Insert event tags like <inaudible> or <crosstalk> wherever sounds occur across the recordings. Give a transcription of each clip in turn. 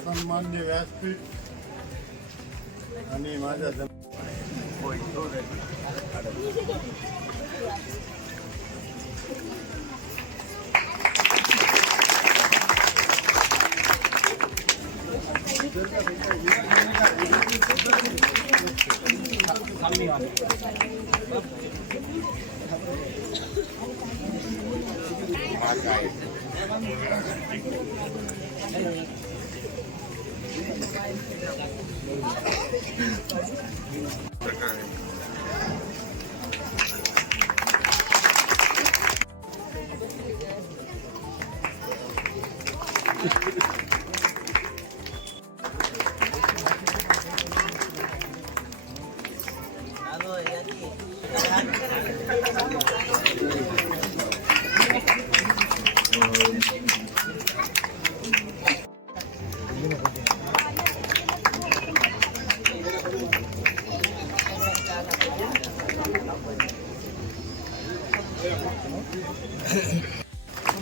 सन्मान्य व्यासपीठ आणि माझ्या Thank <laughs> you. Alô, e aqui?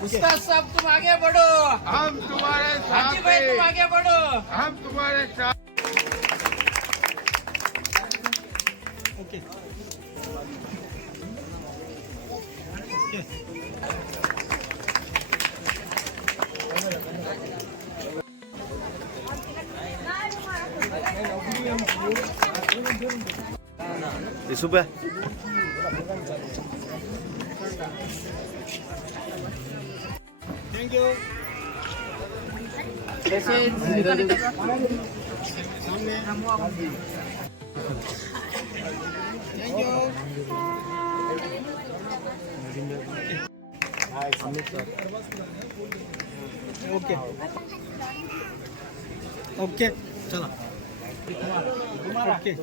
उस्ताद साहब तुम आगे बढ़ो। हम तुम्हारे साथ भाई तुम आगे बढ़ो। हम तुम्हारे साथ सुप्या ओके ओके चला ओके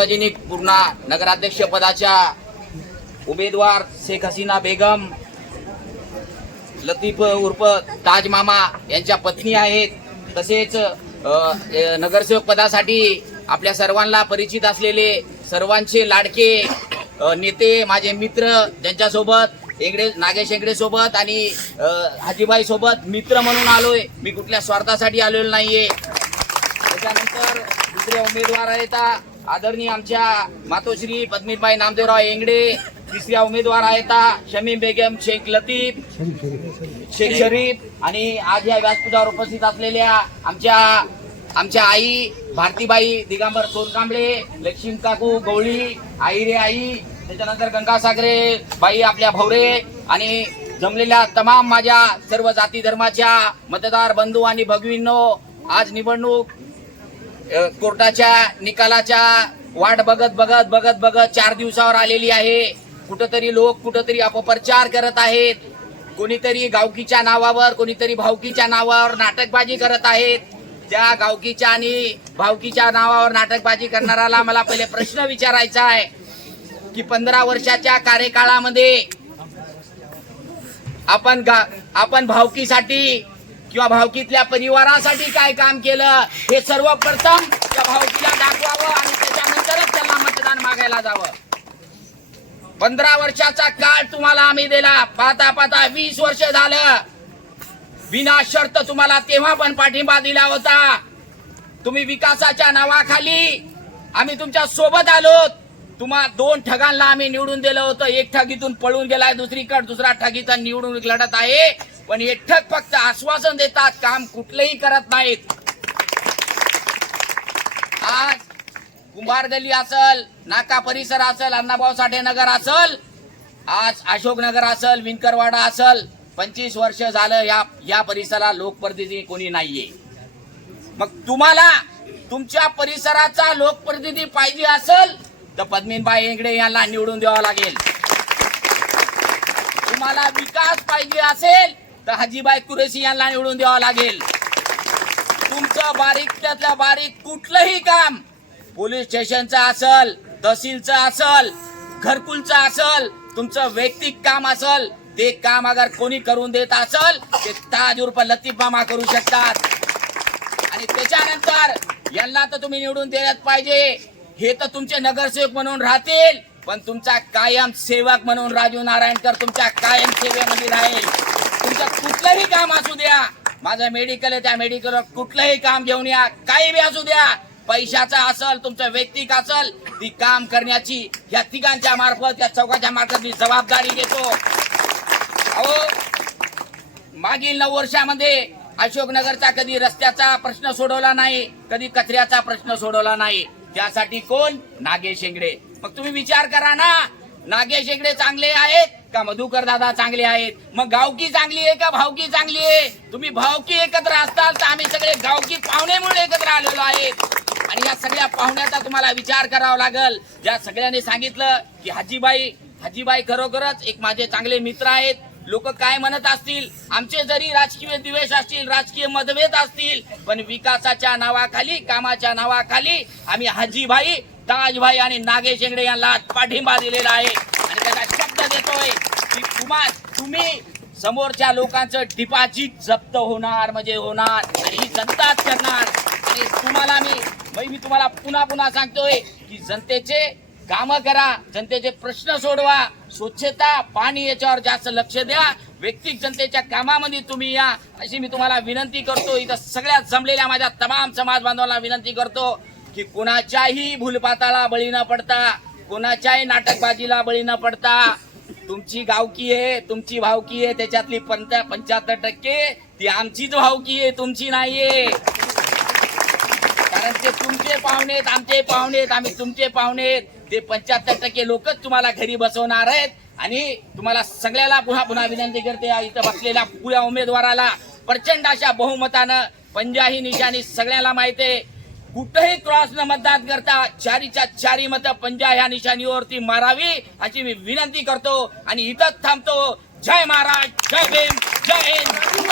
सार्वजनिक पूर्णा नगराध्यक्ष पदाच्या उमेदवार शेख हसीना बेगम लतीफ उर्फ ताजमामा यांच्या पत्नी आहेत. तसेच नगरसेवक पदासाठी आपल्या सर्वांना परिचित असलेले सर्वांचे लाडके नेते माझे मित्र ज्यांच्यासोबत एंगडे नागेश एंगडेसोबत आणि हाजीबाईसोबत हाजीबाई सोबत मित्र म्हणून आलोय. मी कुठल्या स्वार्थासाठी आलेलो नाहीये. त्याच्यानंतर दुसरे उमेदवार आहेत आदरणीय आमच्या मातोश्री पद्मीबाई नामदेवराव एंगडे तिसऱ्या उमेदवार आहेत शमीम बेगम शेख लतीफ शेख शरीफ आणि आज या व्यासपीठावर उपस्थित असलेल्या आमच्या आमच्या आई भारतीबाई दिगंबर सोनकांबळे लक्ष्मी काकू गवळी आई रे आई त्याच्यानंतर गंगासागरे बाई आपल्या भवरे आणि जमलेल्या तमाम माझ्या सर्व जाती धर्माच्या मतदार बंधू आणि भगिनींनो आज निवडणूक कोर्टाच्या निकालाच्या वाट बघत बघत बघत बघत चार दिवसावर आलेली आहे. कुठंतरी लोक कुठंतरी अपप्रचार करत आहेत. कोणीतरी गावकीच्या नावावर कोणीतरी भावकीच्या नावावर नाटकबाजी करत आहेत. त्या गावकीच्या आणि भावकीच्या नावावर नाटकबाजी करणाऱ्याला मला पहिले प्रश्न विचारायचा आहे की पंधरा वर्षाच्या कार्यकाळामध्ये आपण गा आपण भावकीसाठी किंवा भावकीतल्या परिवारासाठी काय काम केलं हे सर्वप्रथम त्या भावकीला दाखवावं आणि त्याच्यानंतरच त्यांना मतदान मागायला जावं. पंधरा वर्षाचा काळ तुम्हाला आम्ही दिला. पाहता पाहता वीस वर्ष झालं. विना शर्त तुम्हाला तेव्हा पण पाठिंबा दिला होता. तुम्ही विकासाच्या नावाखाली आम्ही तुमच्यासोबत आलो. तुम्हा दोन ठगांना आम्ही निवडून दिलं होतं. एक ठगीतून पळून गेलाय दुसरीकडे दुसरा ठगीचा निवडून लढत आहे. पण एक फक्त आश्वासन देतात काम कुठलंही करत नाहीत. आज कुंभार गली असल नाका परिसर असल अण्णाभाऊ साठे नगर असल आज अशोकनगर असल विनकरवाडा असल पंचवीस वर्ष झालं या या परिसराला लोकप्रतिनिधी कोणी नाहीये. मग तुम्हाला तुमच्या परिसराचा लोकप्रतिनिधी पाहिजे असेल तर पद्मीनबाई एंगडे यांना निवडून द्यावा लागेल. तुम्हाला विकास पाहिजे असेल तर हाजीबाई कुरेशी यांना निवडून द्यावं लागेल. तुमचं बारीक त्यातल्या बारीक कुठलंही काम पोलीस स्टेशनचं असल तहसीलचं असल घरकुलचं असल तुमचं वैयक्तिक काम असल ते काम अगर कोणी करून देत असल ते ताज उर्फ लतीफामा करू शकतात. आणि त्याच्यानंतर यांना तर तुम्ही निवडून देत पाहिजे. हे तर तुमचे नगरसेवक म्हणून राहतील पण तुमचा कायम सेवक म्हणून राजू नारायणकर तुमच्या कायम सेवेमध्ये राहील. तुमचं कुठलंही काम असू द्या. माझं मेडिकल आहे त्या मेडिकलवर कुठलंही काम घेऊन या. काही बी असू द्या. पैशाचा असल तुमचं वैयक्तिक असल ती काम करण्याची या तिघांच्या मार्फत या चौकाच्या मार्फत मी जबाबदारी घेतो. अहो मागील नऊ वर्षामध्ये अशोकनगरचा कधी रस्त्याचा प्रश्न सोडवला नाही कधी कचऱ्याचा प्रश्न सोडवला नाही. त्यासाठी कोण? नागेश शेंगडे. मग तुम्ही विचार करा ना. नागेश इकडे चांगले आहेत का मधुकर दादा चांगले आहेत? मग गावकी चांगली आहे का भावकी चांगली आहे? तुम्ही भावकी एकत्र असताल तर आम्ही सगळे गावकी पाहुणे म्हणून एकत्र आलेलो आहेत. आणि या सगळ्या पाहुण्याचा तुम्हाला विचार करावा लागल. ज्या सगळ्यांनी सांगितलं की हाजीबाई हाजीबाई खरोखरच एक माझे चांगले मित्र आहेत. लोक काय म्हणत असतील? आमचे जरी राजकीय द्वेष असतील राजकीय मतभेद असतील पण विकासाच्या नावाखाली कामाच्या नावाखाली आम्ही हाजीबाई ताजभाई आणि नागेश शेंगडे यांना पाठिंबा दिलेला आहे. आणि त्याचा शब्द देतोय की तुम्हा तुम्ही समोरच्या लोकांचं डिपॉझिट जप्त होणार म्हणजे होणार आणि ही जनताच करणार. आणि तुम्हाला मी मी मी तुम्हाला पुन्हा पुन्हा सांगतोय की जनतेचे कामं करा जनतेचे प्रश्न सोडवा स्वच्छता पाणी याच्यावर जास्त लक्ष द्या व्यक्तिक जनतेच्या कामामध्ये तुम्ही या अशी मी तुम्हाला विनंती करतो. इथं सगळ्यात जमलेल्या माझ्या तमाम समाज बांधवांना विनंती करतो. की कुणाच्याही भूलपाताला बळी न पडता कुणाच्याही नाटकबाजीला बळी न पडता तुमची गावकी आहे तुमची भावकी आहे त्याच्यातली पंच पंच्याहत्तर टक्के ती आमचीच भावकी आहे तुमची नाहीये. कारण ते तुमचे पाहुणे आहेत आमचे पाहुणे आहेत आम्ही तुमचे पाहुणे आहेत. ते पंच्याहत्तर टक्के लोकच तुम्हाला घरी बसवणार आहेत. आणि तुम्हाला सगळ्याला पुन्हा पुन्हा विनंती करते या इथं बसलेल्या पुऱ्या उमेदवाराला प्रचंड अशा बहुमतानं पंजाही निशाणी सगळ्याला माहिती आहे. कुठंही क्रॉस न मतदान करता चारीच्या चारी मत पंजा ह्या निशाणीवरती मारावी अशी मी विनंती करतो आणि इथंच थांबतो. जय महाराज जय भीम जय हिंद.